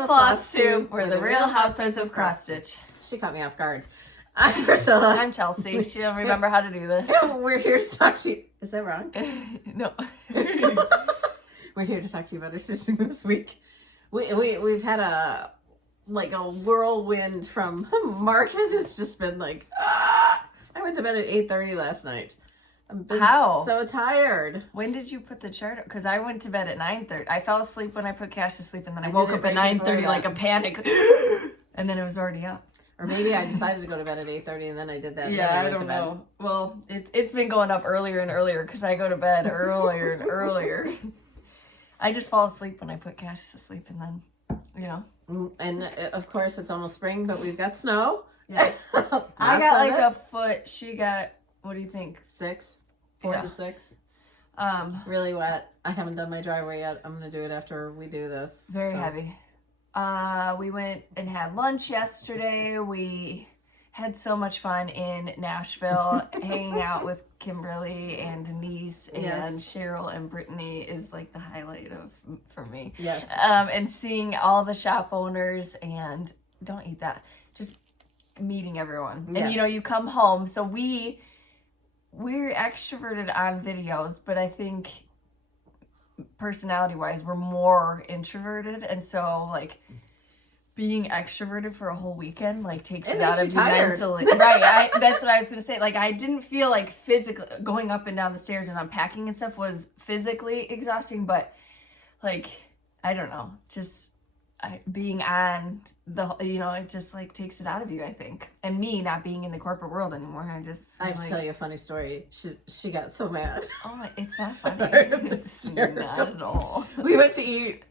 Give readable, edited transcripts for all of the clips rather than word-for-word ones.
the Flosstube. We're the real Housewives of Crossstitch. She caught me off guard. I'm Priscilla. I'm Chelsea. She don't remember how to do this. We're here to talk to you. Is that wrong? No. We're here to talk to you about our stitching this week. We've had a whirlwind from market. It's just been like, I went to bed at 8:30 last night. I've been so tired. When did you put the chart up? Because I went to bed at 9:30. I fell asleep when I put Cash to sleep, and then I woke up at 9:30 like a panic. And then it was already up. Or maybe I decided to go to bed at 8:30 and then I did that. Yeah, I don't know. Well, it's been going up earlier and earlier because I go to bed earlier and earlier. I just fall asleep when I put Cash to sleep, and then, you know. And of course, it's almost spring, but we've got snow. Yeah. I got like a foot. She got, what do you think? 4 to 6. Really wet. I haven't done my driveway yet. I'm going to do it after we do this. Very heavy. We went and had lunch yesterday. We had so much fun in Nashville. Hanging out with Kimberly and Denise and Cheryl and Brittany is like the highlight for me. Yes. And seeing all the shop owners and don't eat that. Just meeting everyone. Yes. And you know, you come home. So we're extroverted on videos, but I think personality wise we're more introverted, and so like being extroverted for a whole weekend like takes it out of you mentally. Right. That's what I was gonna say. Like I didn't feel like physically going up and down the stairs and unpacking and stuff was physically exhausting, but like I don't know, just being on the, you know, it just like takes it out of you, I think. And me not being in the corporate world anymore, I have to tell you a funny story. She got so mad. Oh, it's not funny. It's not at all. We went to eat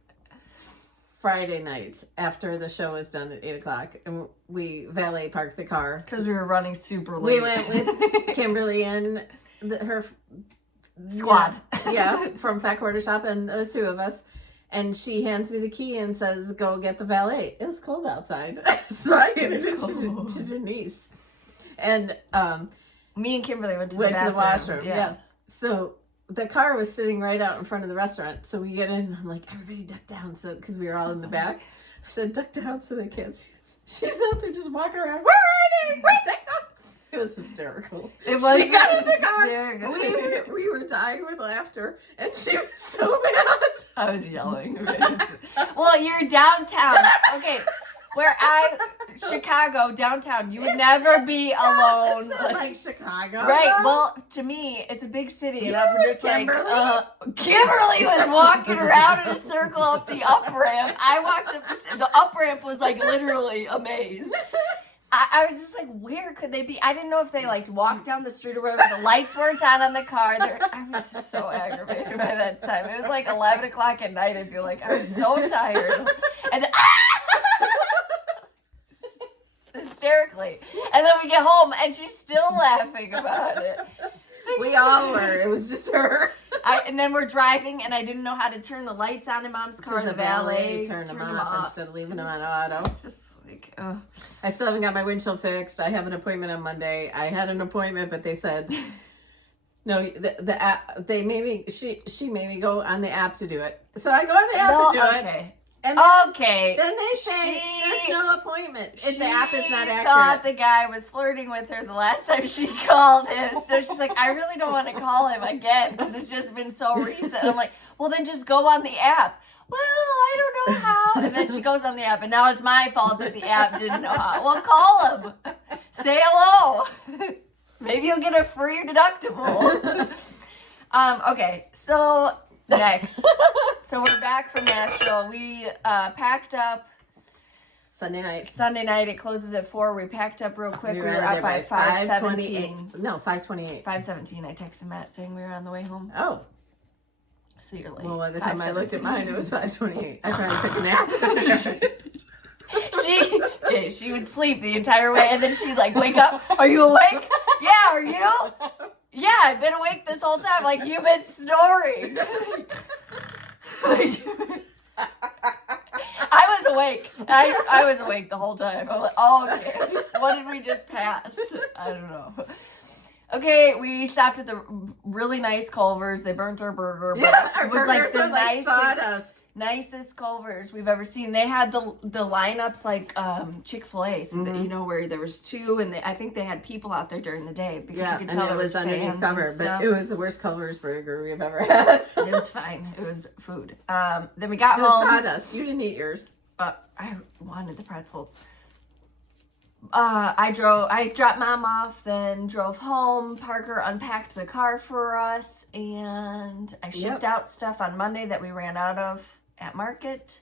Friday night after the show was done at 8 o'clock, and we valet parked the car because we were running super late. We went with Kimberly and her squad. Yeah, from Fat Quarter Shop, and the two of us. And she hands me the key and says, "Go get the valet." It was cold outside, so I handed it to Denise. And me and Kimberly went to the washroom. Yeah. So the car was sitting right out in front of the restaurant. So we get in, and I'm like, "Everybody duck down," so because we were all in the back. I said, "Duck down so they can't see us." She's out there just walking around. Where are they? Where'd they go? It was hysterical. It was. She got in the car. We were dying with laughter, and she was so mad. I was yelling. Well, you're downtown. Okay, Chicago, downtown, you would never be alone. It's not like Chicago. Right, well, to me, it's a big city, and I'm just Kimberly? Kimberly was walking around in a circle up the up ramp. I walked up the up ramp was like literally a maze. I was just like, where could they be? I didn't know if they like walked down the street or whatever. The lights weren't on the car. I was just so aggravated by that time. It was like 11 o'clock at night. I feel like I was so tired. And hysterically. And then we get home and she's still laughing about it. We all were. It was just her. And then we're driving, and I didn't know how to turn the lights on in Mom's car. The valet turned them off instead of leaving them on auto. It's just like, I still haven't got my windshield fixed. I have an appointment on Monday. I had an appointment, but they said no. The app. They made me. She made me go on the app to do it. So I go on the app and do it. And then they say there's no appointment. The app is not accurate. She thought the guy was flirting with her the last time she called him. So she's like, I really don't want to call him again because it's just been so recent. I'm like, well, then just go on the app. Well, I don't know how. And then she goes on the app, and now it's my fault that the app didn't know how. Well, call him. Say hello. Maybe you'll get a free deductible. Okay, so next. So we're back from Nashville. We packed up Sunday night. It closes at 4. We packed up real quick. We were out by 5:17. No, 5:28. 5:17. I texted Matt saying we were on the way home. Oh. So you're late. Well, by the time I looked at mine, it was 5:28. I probably took a nap. She would sleep the entire way, and then she'd like wake up. Are you awake? Yeah, are you? Yeah, I've been awake this whole time. Like, you've been snoring. I was awake. I was awake the whole time. I was like, oh, okay. What did we just pass? I don't know. Okay, we stopped at the really nice Culvers. They burnt our burger. But Yeah, our it was like burgers the are like sawdust. nicest Culvers we've ever seen. They had the lineups like Chick-fil-A, so that, you know, where there was two, and I think they had people out there during the day because you could tell and it there was underneath fans cover, and but stuff. it was the worst Culver's burger we've ever had. It was fine. It was food. Then we got It was home. sawdust. You didn't eat yours. I wanted the pretzels. I dropped Mom off, then drove home. Parker unpacked the car for us, and I shipped out stuff on Monday that we ran out of at market.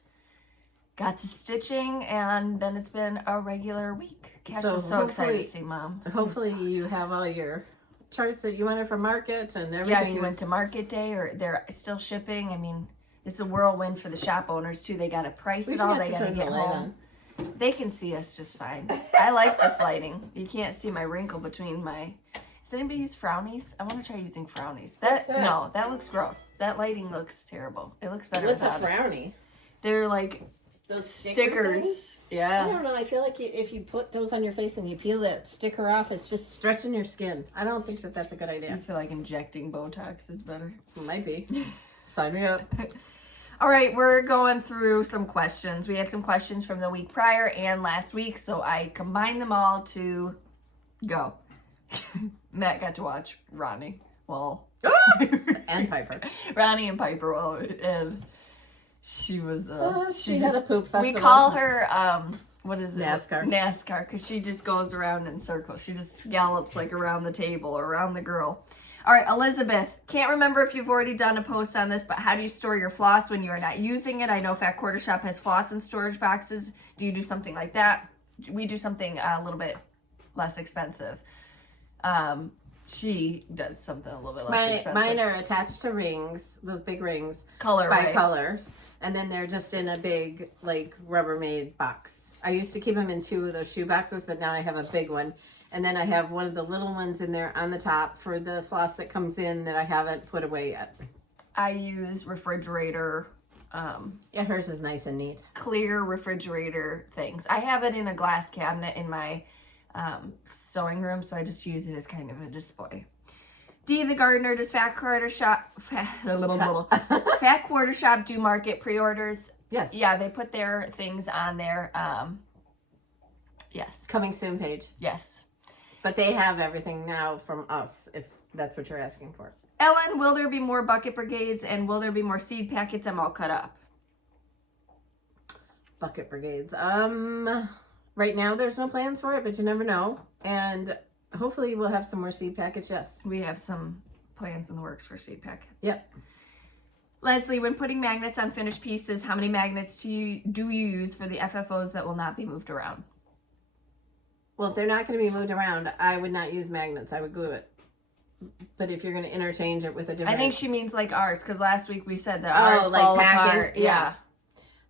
Got to stitching, and then it's been a regular week. Cash was so excited to see Mom. Hopefully you have all your charts that you wanted from market and everything. Yeah, if you went to market day or they're still shipping, I mean, it's a whirlwind for the shop owners too. They got to price it all. They got to get home. They can see us just fine. I like this lighting. You can't see my wrinkle between my... Does anybody use frownies? I want to try using frownies. No, that looks gross. That lighting looks terrible. It looks better without it. What's a frownie? They're like those stickers. Yeah. I don't know. I feel like if you put those on your face and you peel that sticker off, it's just stretching your skin. I don't think that that's a good idea. I feel like injecting Botox is better. It might be. Sign me up. All right, we're going through some questions. We had some questions from the week prior and last week, so I combined them all to go. Matt got to watch Ronnie. Well, and Piper. Ronnie and Piper. Well, and she was. She had a poop festival. We call her. What is it? NASCAR, because she just goes around in circles. She just gallops like around the table or around the girl. All right, Elizabeth, can't remember if you've already done a post on this, but how do you store your floss when you are not using it? I know Fat Quarter Shop has floss in storage boxes. Do you do something like that? We do something a little bit less expensive. She does something a little bit less expensive. Mine are attached to rings, those big rings. Color, by right? colors. And then they're just in a big, like, Rubbermaid box. I used to keep them in 2 of those shoe boxes, but now I have a big one. And then I have one of the little ones in there on the top for the floss that comes in that I haven't put away yet. I use refrigerator. Yeah, hers is nice and neat. Clear refrigerator things. I have it in a glass cabinet in my sewing room, so I just use it as kind of a display. D the Gardener, does Fat Quarter Shop Fat Quarter Shop do market pre-orders? Yes. Yeah, they put their things on there. Yes. Coming soon page. Yes. But they have everything now from us, if that's what you're asking for. Ellen, will there be more bucket brigades and will there be more seed packets? I'm all cut up. Bucket brigades. Right now there's no plans for it, but you never know. And hopefully we'll have some more seed packets, yes. We have some plans in the works for seed packets. Yep. Leslie, when putting magnets on finished pieces, how many magnets do you use for the FFOs that will not be moved around? Well, if they're not going to be moved around, I would not use magnets. I would glue it. But if you're going to interchange it with a different... I think she means like ours, because last week we said that ours fall apart. Yeah.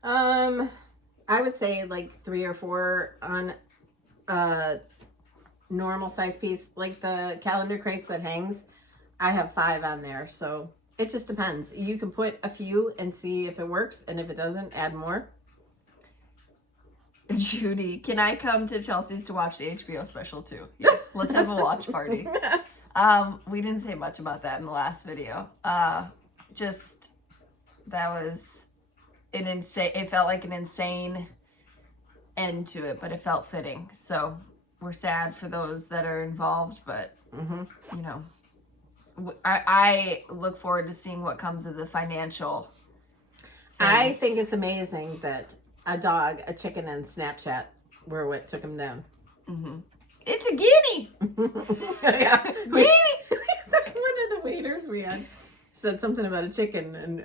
I would say like 3 or 4 on a normal size piece. Like the calendar crates that hangs, I have 5 on there. So it just depends. You can put a few and see if it works. And if it doesn't, add more. Judy, can I come to Chelsea's to watch the HBO special too? Yeah, let's have a watch party. We didn't say much about that in the last video. Just, that was an insane, it felt like an insane end to it, but it felt fitting. So we're sad for those that are involved, but, you know, I look forward to seeing what comes of the financial things. I think it's amazing that a dog, a chicken, and Snapchat were what took him down. It's a guinea. Yeah. Guinea. One of the waiters we had said something about a chicken, and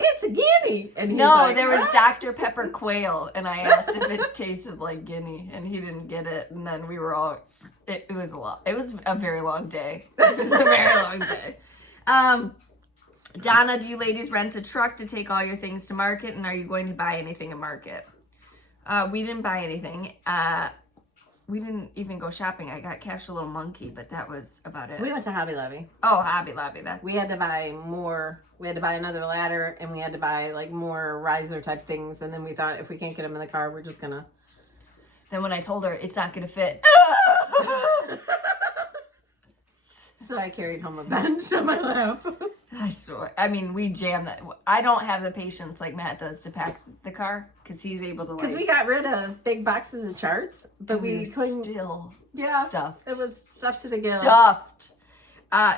it's a guinea. And he's no, like, there was Dr. Pepper quail, and I asked if it tasted like guinea, and he didn't get it. And then we were all, it was a lot. It was a very long day. It was a very long day. Donna, do you ladies rent a truck to take all your things to market, and are you going to buy anything at market? We didn't buy anything. We didn't even go shopping. I got Cash a Little Monkey, but that was about it. We went to Hobby Lobby. Oh, Hobby Lobby. We had to buy more. We had to buy another ladder, and we had to buy like more riser type things. And then we thought, if we can't get them in the car, we're just gonna. Then when I told her it's not gonna fit, So I carried home a bench on my lap. I swear. I mean, we jam that. I don't have the patience like Matt does to pack the car because he's able to like. Because we got rid of big boxes of charts, but we couldn't. Still Stuffed. It was stuffed to the gills. Stuffed.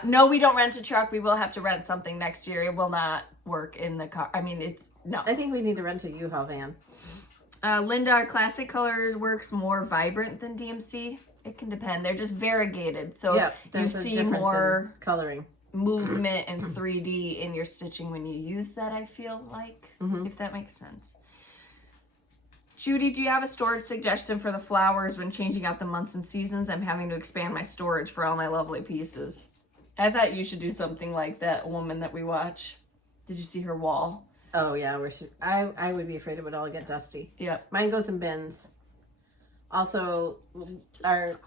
No, we don't rent a truck. We will have to rent something next year. It will not work in the car. I mean, it's no. I think we need to rent a U-Haul van. Linda, our classic colors works more vibrant than DMC. It can depend. They're just variegated, so you see more coloring, movement, and 3D in your stitching when you use that. I feel like, if that makes sense. Judy, do you have a storage suggestion for the flowers when changing out the months and seasons? I'm having to expand my storage for all my lovely pieces. I thought you should do something like that woman that we watch. Did you see her wall? Oh yeah, I would be afraid it would all get dusty. Yeah. Mine goes in bins. Also, our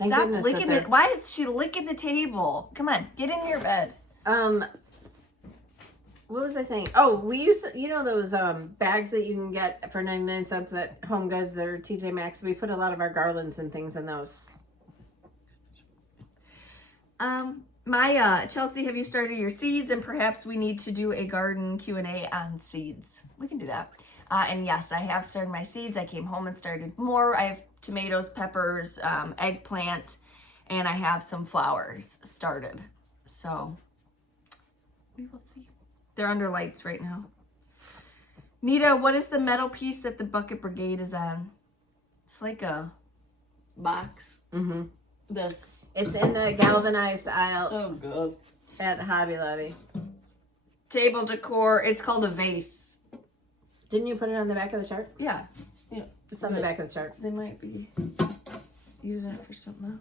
Stop licking it. Why is she licking the table? Come on, get in your bed. What was I saying? Oh, we use, those bags that you can get for 99 cents at Home Goods or TJ Maxx. We put a lot of our garlands and things in those. Chelsea, have you started your seeds? And perhaps we need to do a garden Q&A on seeds. We can do that. And yes, I have started my seeds. I came home and started more. I have tomatoes, peppers, eggplant, and I have some flowers started. So we will see. They're under lights right now. Nita, what is the metal piece that the Bucket Brigade is on? It's like a box. This. It's in the galvanized aisle. Oh, God. At Hobby Lobby. Table decor. It's called a vase. Didn't you put it on the back of the chart? Yeah. It's on the back of the chart. They might be using it for something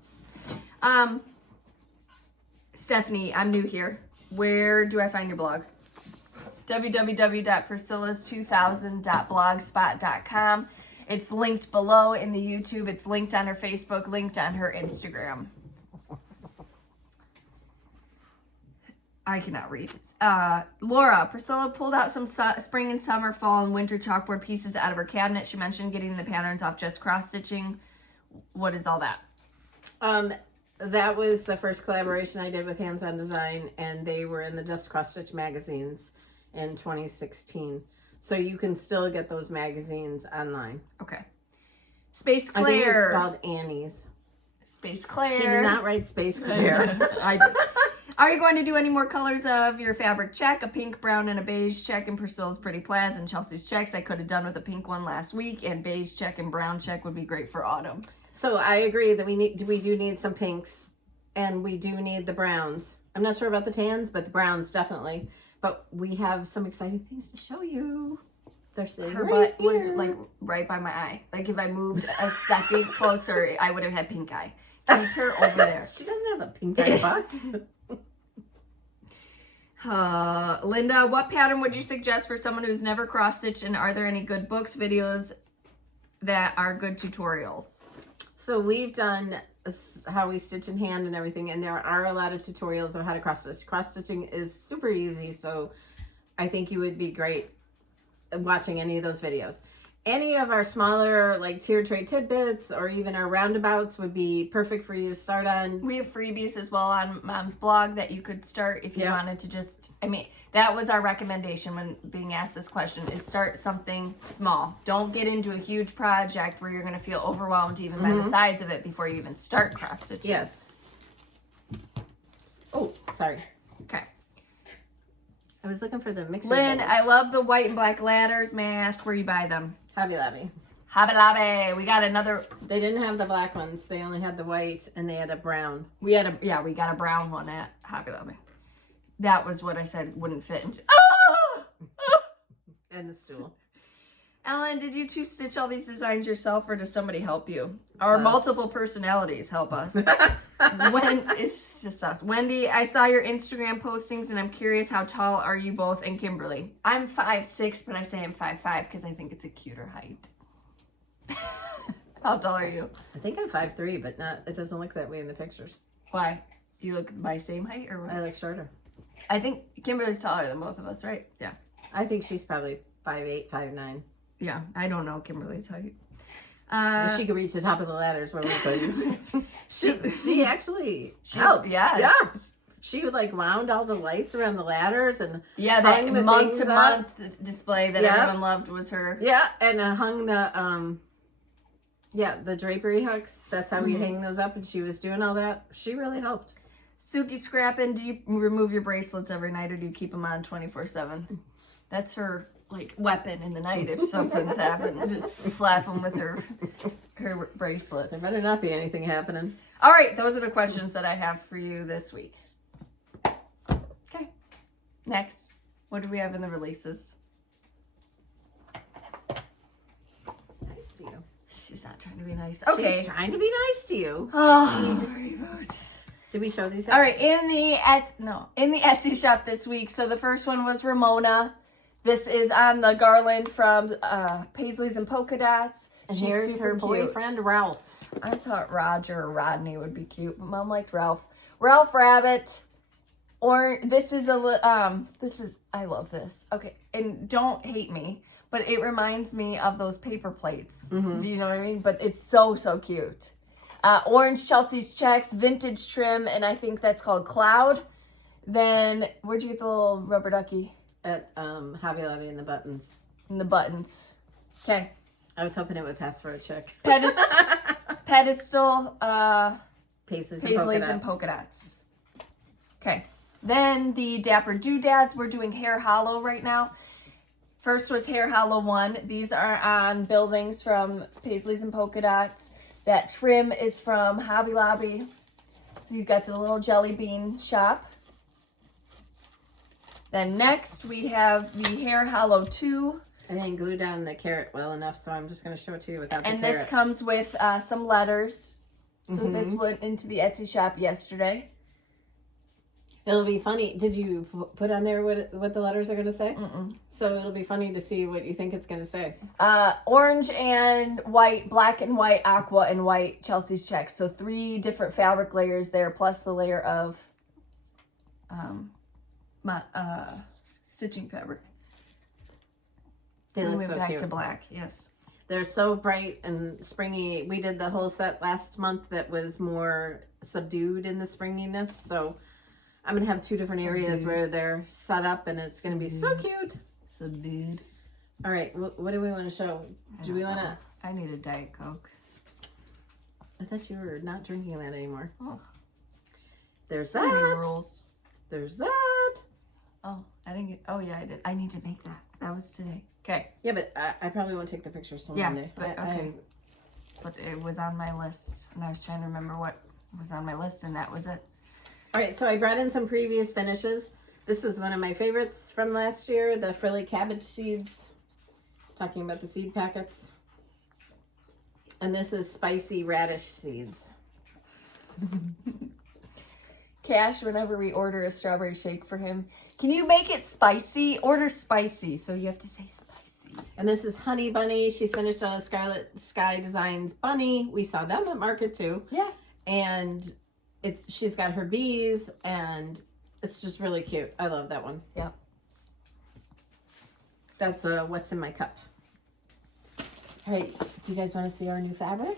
else. Stephanie, I'm new here. Where do I find your blog? www.priscillas2000.blogspot.com. It's linked below in the YouTube. It's linked on her Facebook, linked on her Instagram. I cannot read. Laura, Priscilla pulled out some spring and summer, fall, and winter chalkboard pieces out of her cabinet. She mentioned getting the patterns off just cross-stitching. What is all that? That was the first collaboration I did with Hands On Design, and they were in the Just Cross Stitch magazines in 2016. So you can still get those magazines online. Okay. Space Claire. I think it's called Annie's. Space Claire. She did not write Space Claire. I did. Are you going to do any more colors of your fabric check? A pink, brown, and a beige check in Priscilla's Pretty Plaids and Chelsea's checks. I could have done with a pink one last week, and beige check and brown check would be great for autumn. So I agree that we do need some pinks, and we do need the browns. I'm not sure about the tans, but the browns definitely. But we have some exciting things to show you. They're sitting Her right butt here. was like right by my eye. Like if I moved a second closer, I would have had pink eye. Keep her over there. She doesn't have a pink eye butt. Linda, what pattern would you suggest for someone who's never cross-stitched, and are there any good books, videos that are good tutorials? So we've done how we stitch in hand and everything, and there are a lot of tutorials of how to cross-stitch. Cross-stitching is super easy, so I think you would be great watching any of those videos. Any of our smaller, like tier tray tidbits or even our roundabouts would be perfect for you to start on. We have freebies as well on Mom's blog that you could start if you wanted to just, that was our recommendation when being asked this question, is start something small. Don't get into a huge project where you're going to feel overwhelmed even by the size of it before you even start cross-stitching. Yes. Oh, sorry. Okay. I was looking for the mixing Lynn, bowls. I love the white and black ladders. May I ask where you buy them? Hobby Lobby. Hobby Lobby. We got another. They didn't have the black ones. They only had the white, and they had a brown. We got a brown one at Hobby Lobby. That was what I said wouldn't fit into. And the stool. Ellen, did you two stitch all these designs yourself, or does somebody help you? Our multiple personalities help us. It's just us. Wendy, I saw your Instagram postings, and I'm curious, how tall are you both and Kimberly? I'm 5'6", but I say I'm 5'5" because I think it's a cuter height. How tall are you? I think I'm 5'3", but it doesn't look that way in the pictures. Why? You look my same height, or what? I look shorter. I think Kimberly's taller than both of us, right? Yeah. I think she's probably 5'8", 5'9". Yeah, I don't know Kimberly's height. She could reach the top of the ladders where we couldn't. she actually She- helped. yeah. Yeah. She would like wound all the lights around the ladders and Yeah, hung that the month things to up. month display that Yeah. everyone loved was her. Yeah, and hung the the drapery hooks. That's how we hang those up, and she was doing all that. She really helped. Suki scrapping, do you remove your bracelets every night or do you keep them on 24/7? That's her like weapon in the night if something's happened. Just slap them with her bracelets. There better not be anything happening. All right, those are the questions that I have for you this week. Okay. Next, what do we have in the releases? Nice to you. She's not trying to be nice. Okay. She's trying to be nice to you. Oh, Did we show these? all right, in the Etsy shop this week. So the first one was Ramona. This is on the garland from Paisleys and Polka Dots. And She's here's super her cute. boyfriend, Ralph. I thought Roger or Rodney would be cute, but Mom liked Ralph. Ralph Rabbit. Or this is I love this. Okay, and don't hate me, but it reminds me of those paper plates. Do you know what I mean? But it's so cute. Orange Chelsea's checks, vintage trim, and I think that's called Cloud. Then where'd you get the little rubber ducky? At Hobby Lobby and the buttons. And the buttons. Okay. I was hoping it would pass for a check. Pedestal, Paisleys and polka dots. Okay. Then the Dapper Doodads. We're doing Hair Hollow right now. First was Hair Hollow 1. These are on buildings from Paisleys and Polka Dots. That trim is from Hobby Lobby. So you've got the little jelly bean shop. Then next we have the Hair Hollow 2. I didn't glue down the carrot well enough, so I'm just going to show it to you without the And carrot. this comes with some letters. So this went into the Etsy shop yesterday. It'll be funny. Did you put on there what the letters are going to say? So it'll be funny to see what you think it's going to say. Orange and white, black and white, aqua and white Chelsea's checks. So 3 different fabric layers there, plus the layer of stitching fabric. They look Went so back cute. to black, yes. They're so bright and springy. We did the whole set last month that was more subdued in the springiness. So I'm going to have 2 different areas where they're set up, and it's going to be so cute. Subdued. All right, what do we want to show? Do we want to... I need a Diet Coke. I thought you were not drinking that anymore. Oh, There's so many that. rules. There's that. Oh, I didn't get. Oh yeah, I did. I need to make that. That was today. Okay. Yeah, but I probably won't take the pictures till Yeah, Monday. but okay. But it was on my list, and I was trying to remember what was on my list, and that was it. All right, so I brought in some previous finishes. This was one of my favorites from last year, the frilly cabbage seeds. Talking about the seed packets. And this is spicy radish seeds. Cash, whenever we order a strawberry shake for him, can you make it spicy? Order spicy, so you have to say spicy. And this is Honey Bunny. She's finished on a Scarlet Sky Designs bunny. We saw them at market too. Yeah. And she's got her bees, and it's just really cute. I love that one. Yeah. That's what's in my cup. All right, do you guys want to see our new fabric?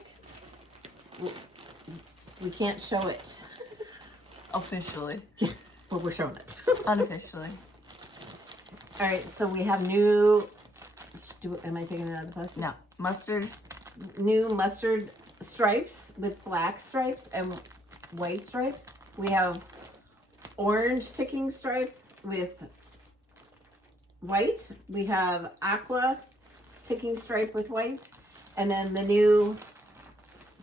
We can't show it. Officially. Yeah, but we're showing it. Unofficially. All right, so we have new... Am I taking it out of the plastic? No. Mustard. New mustard stripes with black stripes and white stripes. We have orange ticking stripe with white. We have aqua ticking stripe with white. And then the new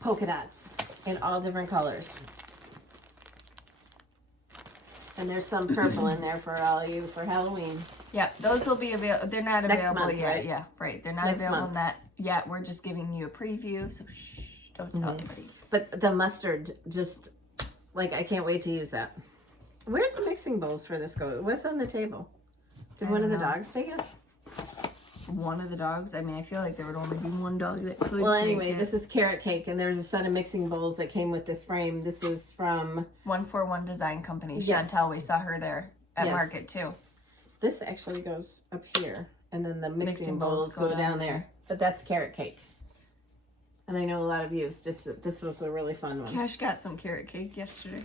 polka dots in all different colors. And there's some purple in there for all you for Halloween. Yeah, those will be available. They're not Next available month, yet. right? Yeah, right. They're not Next available month. that yet. We're just giving you a preview, so shh, don't tell anybody. But the mustard, just like, I can't wait to use that. Where'd the mixing bowls for this go? It was on the table. Did one of the dogs take it? One of the dogs? I mean, I feel like there would only be one dog that could. Well, take anyway, it. this is carrot cake, and there's a set of mixing bowls that came with this frame. This is from... 141 Design Company. Yes. Chantel, we saw her there at Yes. market too. This actually goes up here, and then the mixing Mixing bowls bowls go go down down there. But that's carrot cake. And I know a lot of you have stitched it. This was a really fun one. Cash got some carrot cake yesterday.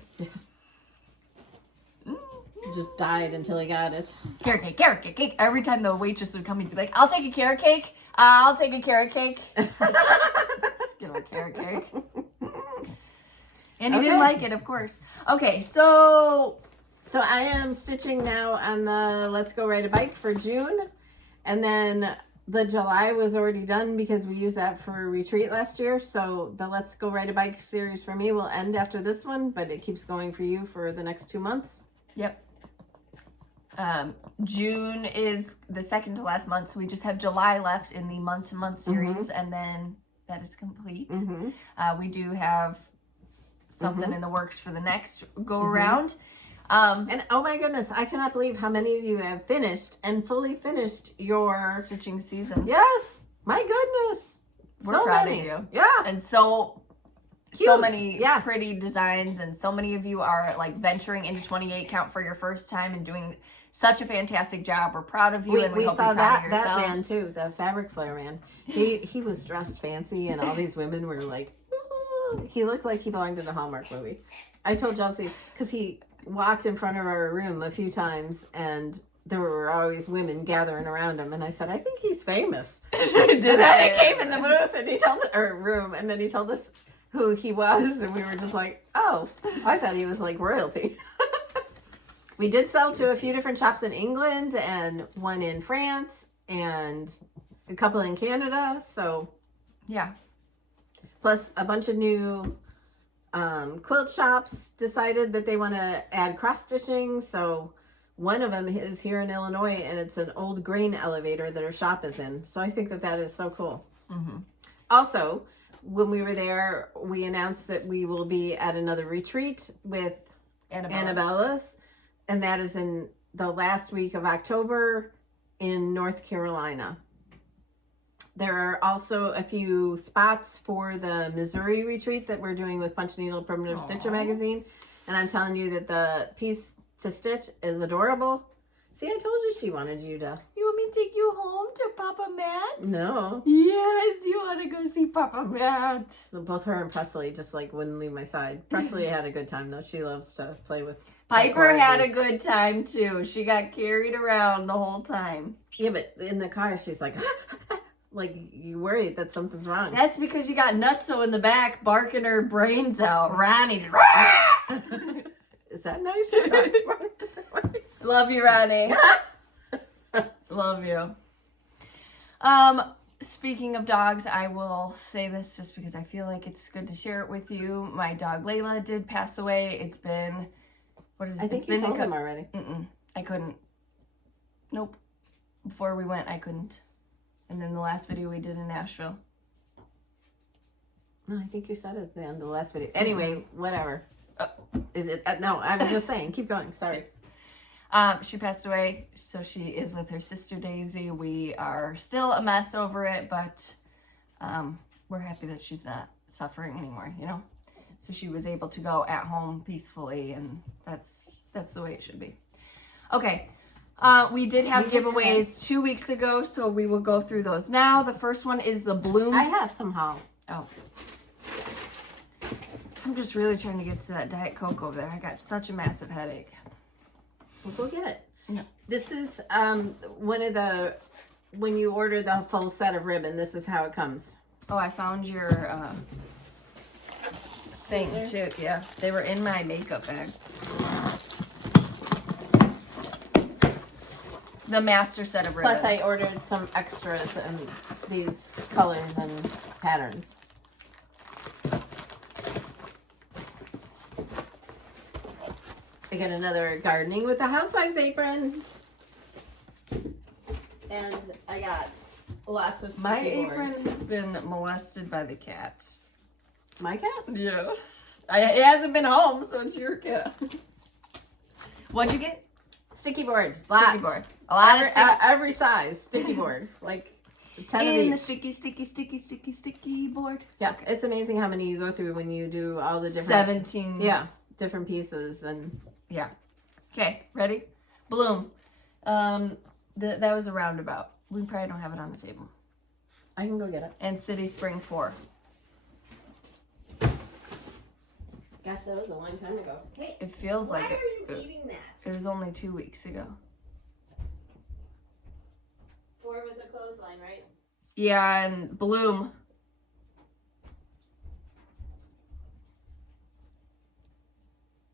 Just died until he got it. Carrot cake, carrot cake, cake. Every time the waitress would come, he'd be like, I'll take a carrot cake. I'll take a carrot cake. Just give him a carrot cake. And he didn't like it, of course. Okay, so I am stitching now on the Let's Go Ride a Bike for June. And then the July was already done because we used that for a retreat last year. So the Let's Go Ride a Bike series for me will end after this one, but it keeps going for you for the next 2 months. Yep. June is the second to last month, so we just have July left in the month-to-month series, and then that is complete. We do have something in the works for the next go-around. And oh my goodness, I cannot believe how many of you have finished and fully finished your Stitching seasons. Yes, my goodness. We're so proud many. of you. Yeah. And so Cute. many pretty designs, and so many of you are like venturing into 28 count for your first time and doing such a fantastic job. We're proud of you, and we hope saw you're proud that of yourselves. man too, the fabric flare man. He was dressed fancy, and all these women were like, ooh. He looked like he belonged in a Hallmark movie. I told Chelsea because he walked in front of our room a few times, and there were always women gathering around him, and I said, I think he's famous. And then I came in the booth, and he told our room, and then he told us who he was, and we were just like, oh, I thought he was like royalty. We did sell to a few different shops in England and one in France and a couple in Canada. So Yeah. plus a bunch of new quilt shops decided that they want to add cross stitching. So one of them is here in Illinois, and it's an old grain elevator that our shop is in. So I think that that is so cool. Also, when we were there, we announced that we will be at another retreat with Annabella's, and that is in the last week of October in North Carolina. There are also a few spots for the Missouri retreat that we're doing with Punch Needle Primitive Stitcher magazine, and I'm telling you that the piece to stitch is adorable. See, I told you she wanted you to. You want me to take you home to Papa Matt? No. Yes, you want to go see Papa Matt. Both her and Presley just like wouldn't leave my side. Presley had a good time though. She loves to play with. Piper had a good time too. She got carried around the whole time. Yeah, but in the car she's like, like you worried that something's wrong. That's because you got Nutso in the back barking her brains out. Ronnie. Is that nice? Love you, Ronnie. Love you. Speaking of dogs, I will say this just because I feel like it's good to share it with you. My dog Layla did pass away. It's been, what is it? I think you told him already. I couldn't. Nope. Before we went, I couldn't. And then the last video we did in Nashville. No, I think you said it at the end of the last video. Anyway, whatever. Is it? No, I'm just saying. Keep going. Sorry. She passed away, so she is with her sister Daisy. We are still a mess over it, but we're happy that she's not suffering anymore, you know? So she was able to go at home peacefully, and that's the way it should be. Okay, we did have giveaways 2 weeks ago, so we will go through those now. The first one is the Bloom. I have some haul. Oh. I'm just really trying to get to that Diet Coke over there. I got such a massive headache. We'll go get it. Yeah. This is one of the, when you order the full set of ribbon, this is how it comes. Oh, I found your thing too. Yeah, they were in my makeup bag. The master set of ribbon. Plus I ordered some extras and these colors and patterns. I got another gardening with the Housewives apron. And I got lots of My sticky board. apron has been molested by the cat. My cat? Yeah. It hasn't been home, so it's your cat. What'd you get? Sticky board. Lots. Sticky board. A lot of sticky. Every size sticky board. Like 10 of In each. the sticky board. Yeah, it's amazing how many you go through when you do all the different 17. Yeah, different pieces and Yeah. Okay, ready? Bloom. That was a roundabout. We probably don't have it on the table. I can go get it. And City Spring 4. Gosh, that was a long time ago. Hey, It feels why like are you eating that? it was only 2 weeks ago. 4 was a clothesline, right? Yeah, and Bloom.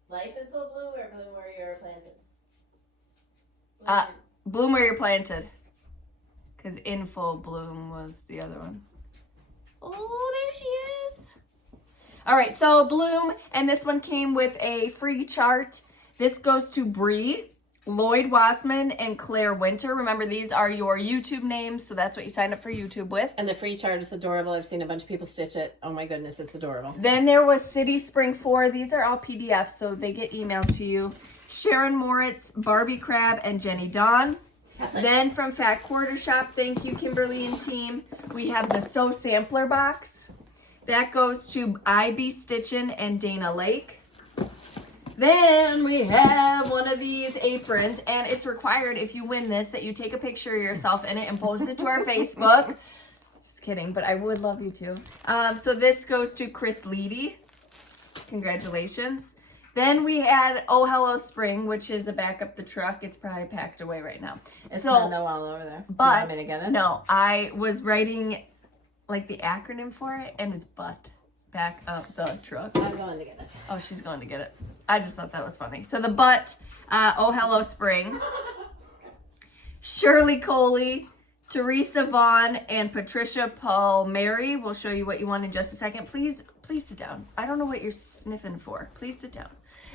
Life in full bloom or bloom where you're planted? Bloom where you're planted. Because in full bloom was the other one. Oh, there she is. All right, so Bloom, and this one came with a free chart. This goes to Bree, Lloyd Wassman, and Claire Winter. Remember, these are your YouTube names, so that's what you signed up for YouTube with. And the free chart is adorable. I've seen a bunch of people stitch it. Oh my goodness, it's adorable. Then there was City Spring 4. These are all PDFs, so they get emailed to you. Sharon Moritz, Barbie Crab, and Jenny Dawn. Then from Fat Quarter Shop, thank you, Kimberly and team, we have the Sew Sampler Box. That goes to IB Stitchin' and Dana Lake. Then we have one of these aprons, and it's required if you win this that you take a picture of yourself in it and post it to our Facebook. Just kidding, but I would love you to. So this goes to Chris Leedy. Congratulations. Then we had Oh Hello Spring, which is a back up the truck. It's probably packed away right now. It's so, on all over there. But do you want me to get it? No, I was writing like the acronym for it, and it's BUT. Back up the truck. I'm going to get it. Oh, she's going to get it. I just thought that was funny. So the BUT, Oh Hello Spring, Shirley Coley, Teresa Vaughn, and Patricia Palmieri will show you what you want in just a second. Please sit down. I don't know what you're sniffing for. Please sit down.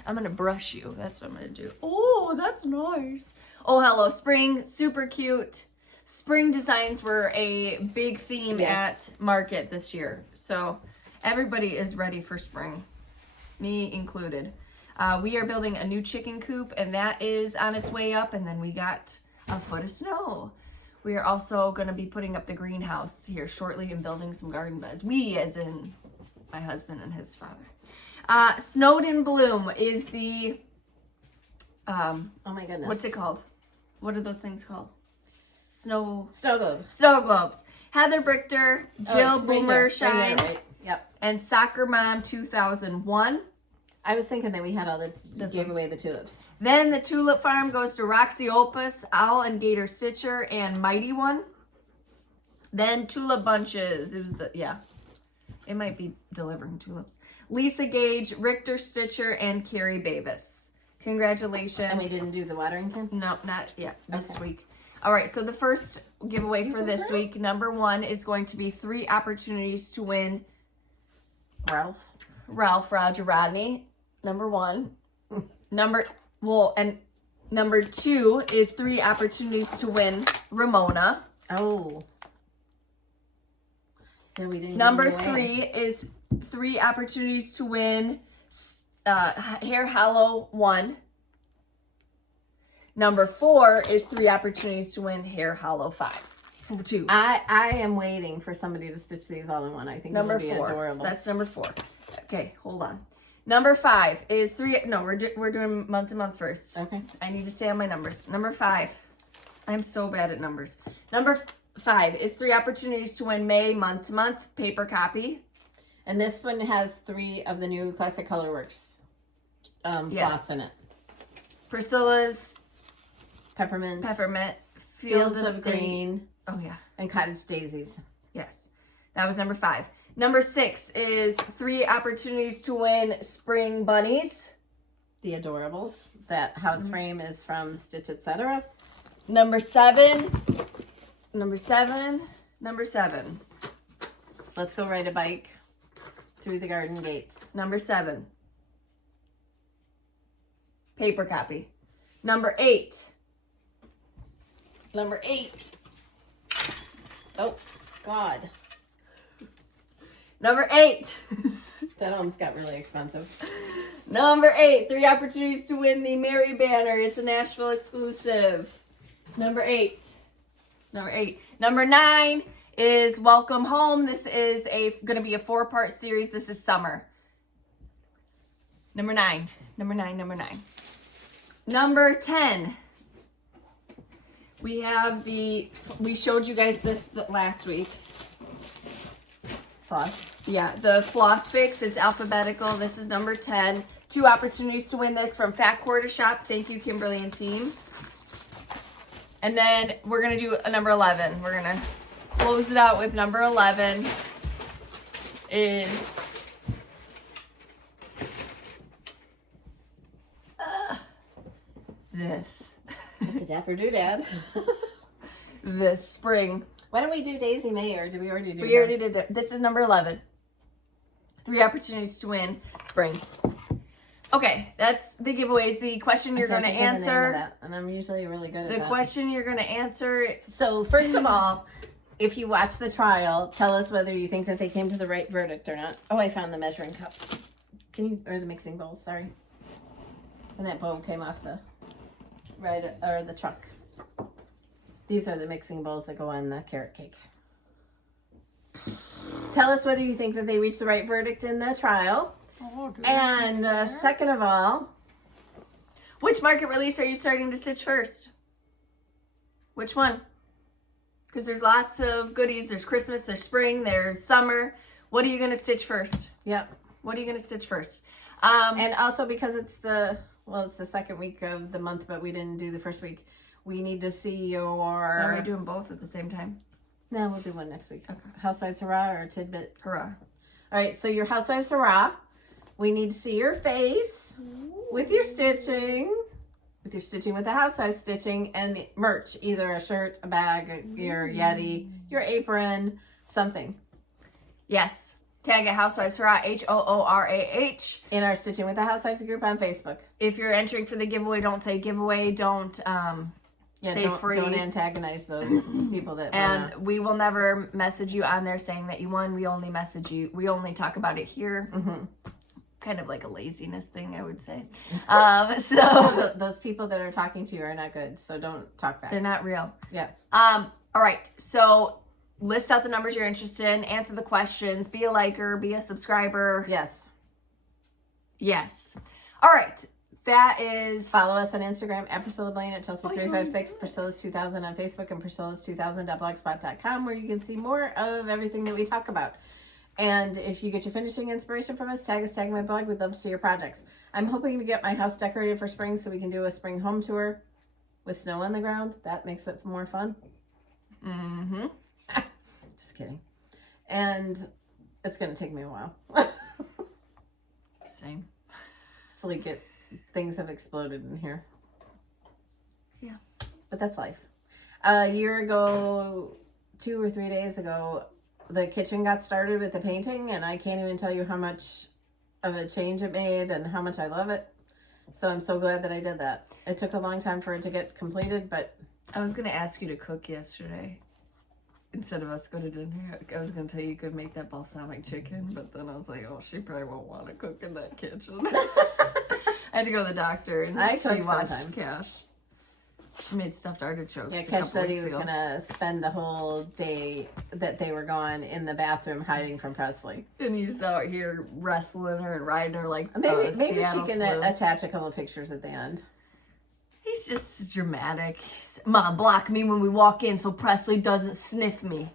I'm going to brush you. That's what I'm going to do. Oh, that's nice. Oh Hello Spring, super cute. Spring designs were a big theme at Market this year. So everybody is ready for spring, me included. We are building a new chicken coop, and that is on its way up. And then we got a foot of snow. We are also going to be putting up the greenhouse here shortly and building some garden beds. We, as in my husband and his father. Snowed in Bloom is the, oh my goodness. what's it called? What are those things called? Snow globe. Snow globes. Heather Brichter, Jill Boomershine, right? Yep. and Soccer Mom 2001. I was thinking that we had all the gave away the tulips. Then the Tulip Farm goes to Roxy Opus, Owl and Gator Stitcher, and Mighty One. Then Tulip Bunches. It was it might be delivering tulips. Lisa Gage, Richter Stitcher, and Carrie Bavis. Congratulations. And we didn't do the watering can? No, not yet. This week. All right, so the first giveaway for this week, number 1, is going to be 3 opportunities to win Ralph Roger Rodney. Number 1. Number 2 is 3 opportunities to win Ramona. Oh. Yeah, we didn't. Number 3 is 3 opportunities to win Hair Hollow 1. Number 4 is 3 opportunities to win Hair Hollow 2. I am waiting for somebody to stitch these all in one. I think number it would be 4. adorable. That's number 4. Okay, hold on. Number 5 is 3. No, we're doing month to month first. Okay. I need to stay on my numbers. Number 5. I'm so bad at numbers. Number 5 is 3 opportunities to win May month to month paper copy. And this one has 3 of the new Classic Colorworks floss in it. Priscilla's Peppermint. Fields of Green. Oh yeah. And Cottage Daisies. Yes. That was number 5. Number 6 is 3 opportunities to win Spring Bunnies. The Adorables. That house frame is from Stitch Etc. Number 7. Let's go ride a bike through the garden gates. Number 7. Paper copy. Number 8. Oh, God. Number 8. That almost got really expensive. Number 8. 3 opportunities to win the Mary banner. It's a Nashville exclusive. Number 8. Number 9 is Welcome Home. This is going to be a 4-part series. This is summer. Number 9. Number 10. We showed you guys this last week. Floss. Yeah, the Floss Fix. It's alphabetical. This is number 10. 2 opportunities to win this from Fat Quarter Shop. Thank you, Kimberly and team. And then we're going to do a number 11. We're going to close it out with number 11 is this. It's a Dapper Doodad. This spring. Why don't we do Daisy May, or did we already do We already did it. This is number 11. 3 opportunities to win spring. Okay, that's the giveaways. The question you're going to answer. And I'm usually really good at that. The question you're going to answer. So, first of all, if you watch the trial, tell us whether you think that they came to the right verdict or not. Oh, I found the measuring cups. Or the mixing bowls, sorry. And that bowl came off the the truck. These are the mixing bowls that go on the carrot cake. Tell us whether you think that they reached the right verdict in the trial. And second of all, which market release are you starting to stitch first? Which one? Because there's lots of goodies. There's Christmas, there's spring, there's summer. What are you going to stitch first? Yep. What are you going to stitch first? And also because it's the second week of the month, but we didn't do the first week. We need to see your... Are we doing both at the same time? No, we'll do one next week. Okay. Housewives Hurrah or Tidbit? Hurrah. All right, so your Housewives Hurrah. We need to see your face with your stitching. With your stitching with the Housewives stitching and merch. Either a shirt, a bag, your Yeti, your apron, something. Yes. Tag at Housewives Hurrah, HOORAH. In our Stitching with the Housewives group on Facebook. If you're entering for the giveaway, don't say giveaway. Don't say free. Don't antagonize those people that And we will never message you on there saying that you won. We only message you. We only talk about it here. Mm-hmm. Kind of like a laziness thing, I would say. So those people that are talking to you are not good. So don't talk back. They're not real. Yeah. All right. So list out the numbers you're interested in. Answer the questions. Be a liker. Be a subscriber. Yes. Yes. All right. That is... Follow us on Instagram at Priscilla Blaine at Chelsea356, Priscilla's2000 on Facebook, and Priscilla's2000.blogspot.com, where you can see more of everything that we talk about. And if you get your finishing inspiration from us, tag my blog. We'd love to see your projects. I'm hoping to get my house decorated for spring so we can do a spring home tour with snow on the ground. That makes it more fun. Mm-hmm. Just kidding. And it's going to take me a while. Same. It's like things have exploded in here. Yeah. But that's life. A year ago, 2 or 3 days ago, the kitchen got started with the painting, and I can't even tell you how much of a change it made and how much I love it. So I'm so glad that I did that. It took a long time for it to get completed, but... I was going to ask you to cook yesterday. Instead of us go to dinner, I was going to tell you could make that balsamic chicken, but then I was like, oh, she probably won't want to cook in that kitchen. I had to go to the doctor, and she watched Cash. She made stuffed artichokes. Yeah, Cash said he was going to spend the whole day that they were gone in the bathroom hiding from Presley. And he's out here wrestling her and riding her like maybe Seattle she can attach a couple of pictures at the end. He's just dramatic. Mom, block me when we walk in so Presley doesn't sniff me.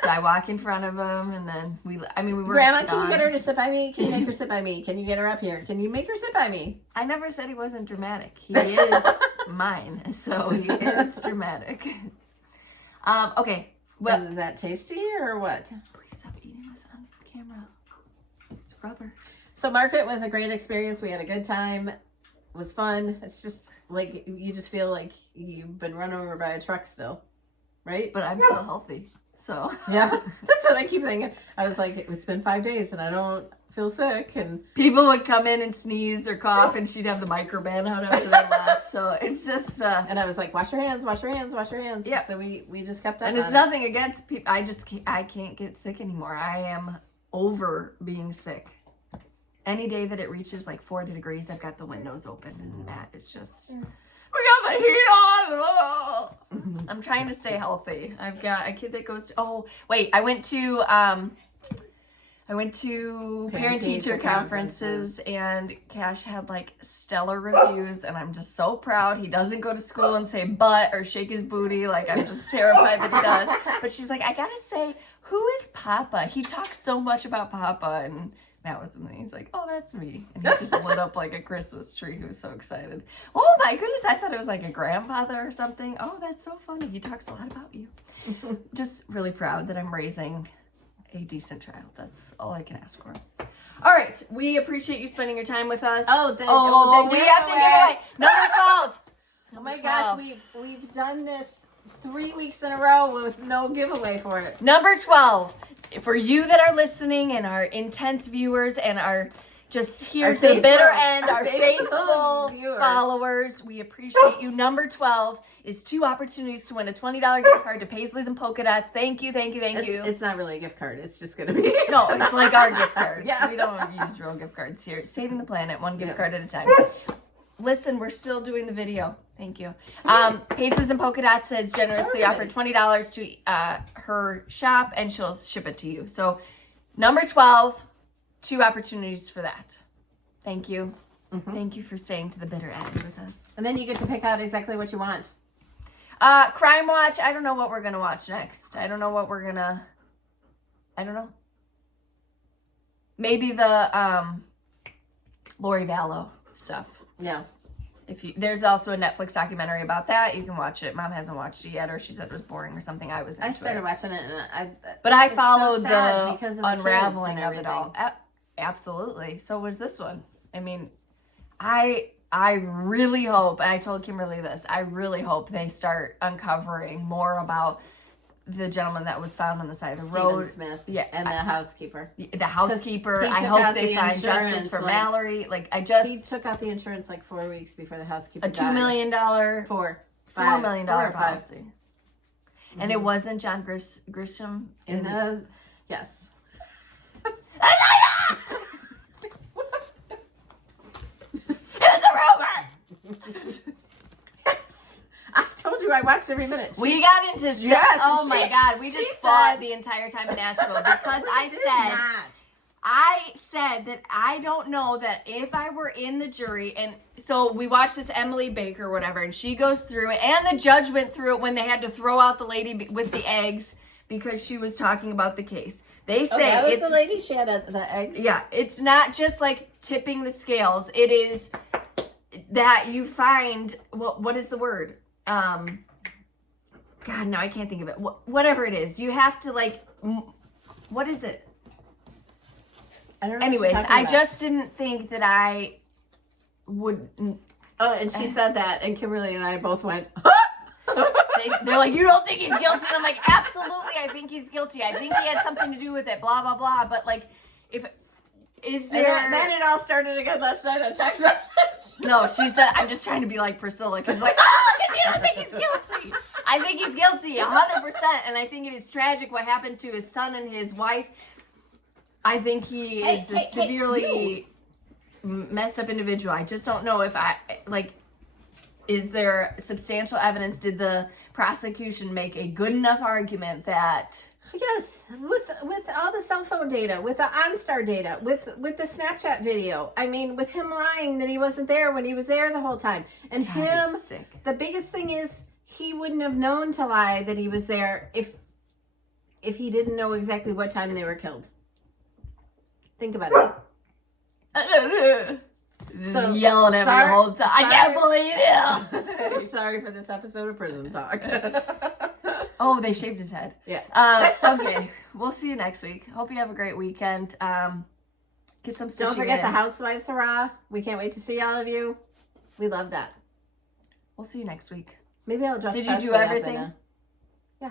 So I walk in front of him, and then we were Grandma, can you get her to sit by me? Can you make her sit by me? Can you get her up here? Can you make her sit by me? I never said he wasn't dramatic. He is mine, so he is dramatic. Okay. Well, is that tasty or what? Please stop eating this on camera. It's rubber. So market was a great experience. We had a good time. It was fun. It's just like you just feel like you've been run over by a truck still, right? But I'm still healthy. So yeah, that's what I keep thinking. I was like, it's been 5 days and I don't feel sick. And people would come in and sneeze or cough, and she'd have the microban out after they left. So it's just. And I was like, wash your hands, wash your hands, wash your hands. Yeah. So we just kept up. And it's nothing against people. I can't get sick anymore. I am over being sick. Any day that it reaches like 40 degrees, I've got the windows open, and Matt is just. We got the heat on. Oh. I'm trying to stay healthy. I've got a kid that goes to, I went to I went to Parent-teacher parent-teacher conferences, and Cash had like stellar reviews, and I'm just so proud. He doesn't go to school and say "but" or shake his booty. Like, I'm just terrified that he does. But she's like, I gotta say, who is Papa? He talks so much about Papa, and Matt was with me. He's like, oh, that's me. And he just lit up like a Christmas tree. He was so excited. Oh my goodness, I thought it was like a grandfather or something. Oh, that's so funny. He talks a lot about you. Just really proud that I'm raising a decent child. That's all I can ask for. All right, we appreciate you spending your time with us. The we have to give away number 12. Oh my gosh, we've done this 3 weeks in a row with no giveaway for it. Number 12. For you that are listening and our intense viewers and are just here to the bitter end, our faithful followers, we appreciate you. Number 12 is 2 opportunities to win a $20 gift card to Paisley's and Polka Dots. Thank you. It's not really a gift card. It's just going to be. No, it's like our gift cards. Yeah. We don't use real gift cards here. Saving the planet, one gift card at a time. Listen, we're still doing the video. Thank you. Paisley's and Polka Dots has generously offered $20 to her shop, and she'll ship it to you. So, number 12, 2 opportunities for that. Thank you. Mm-hmm. Thank you for staying to the bitter end with us. And then you get to pick out exactly what you want. Crime Watch. I don't know what we're going to watch next. I don't know. Maybe the Lori Vallow stuff. Yeah. There's also a Netflix documentary about that. You can watch it. Mom hasn't watched it yet, or she said it was boring or something. I started watching it, and I followed so the unraveling of it all. Absolutely. So was this one. I mean, I really hope, and I told Kimberly this, I really hope they start uncovering more about the gentleman that was found on the side of the road. Smith. Yeah. And the housekeeper. The housekeeper. I hope they find justice for Mallory. He took out the insurance 4 weeks before the housekeeper died. $2 million. $4 million policy. Mm-hmm. And it wasn't John Grisham. Yes. It was a rumor. I told you I watched every minute. We got into my God, we just fought the entire time in Nashville because I said that I don't know that if I were in the jury, and so we watched this Emily Baker or whatever, and she goes through it, and the judge went through it when they had to throw out the lady with the eggs because she was talking about the case. They say that was the lady, she had the eggs. Yeah, it's not just tipping the scales. It is that you find, what is the word? God, no, I can't think of it. Whatever it is, you have to what is it? I don't know. Anyways, I just didn't think that I would. Oh, and she said that, and Kimberly and I both went. They're like, you don't think he's guilty? And I'm like, absolutely, I think he's guilty. I think he had something to do with it. Blah blah blah. But is there? And then it all started again last night on text message. No, she said, I'm just trying to be like Priscilla, because because you don't think he's guilty. I think he's guilty, 100%, and I think it is tragic what happened to his son and his wife. I think he is a severely messed up individual. I just don't know if is there substantial evidence? Did the prosecution make a good enough argument that... Yes, with all the cell phone data, with the OnStar data, with the Snapchat video. I mean, with him lying that he wasn't there when he was there the whole time. And God, he's sick. The biggest thing is he wouldn't have known to lie that he was there if he didn't know exactly what time they were killed. Think about it. So yelling at me the whole time. I can't believe you. Sorry for this episode of Prison Talk. Oh, they shaved his head. Yeah. Okay. We'll see you next week. Hope you have a great weekend. Get some stitching. Don't forget the Housewives hurrah. We can't wait to see all of you. We love that. We'll see you next week. Maybe I'll just. Did you do everything? Yeah.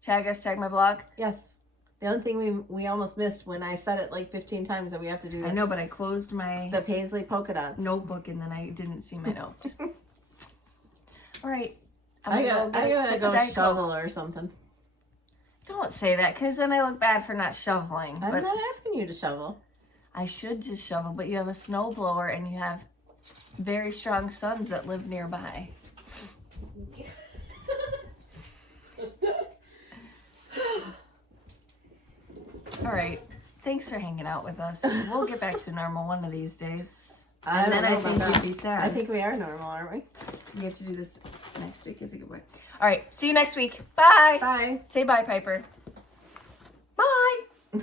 Tag my blog. Yes. The only thing we almost missed when I said it 15 times that we have to do that. I know, but I closed the Paisley polka dots notebook and then I didn't see my note. All right. I gotta go shovel or something. Don't say that, because then I look bad for not shoveling. I'm not asking you to shovel. I should just shovel, but you have a snowblower and you have very strong sons that live nearby. All right. Thanks for hanging out with us. We'll get back to normal one of these days. I And don't then know I think about you'd that. be sad. I think we are normal, aren't we? We have to do this next week as a giveaway. All right. See you next week. Bye. Bye. Say bye, Piper. Bye.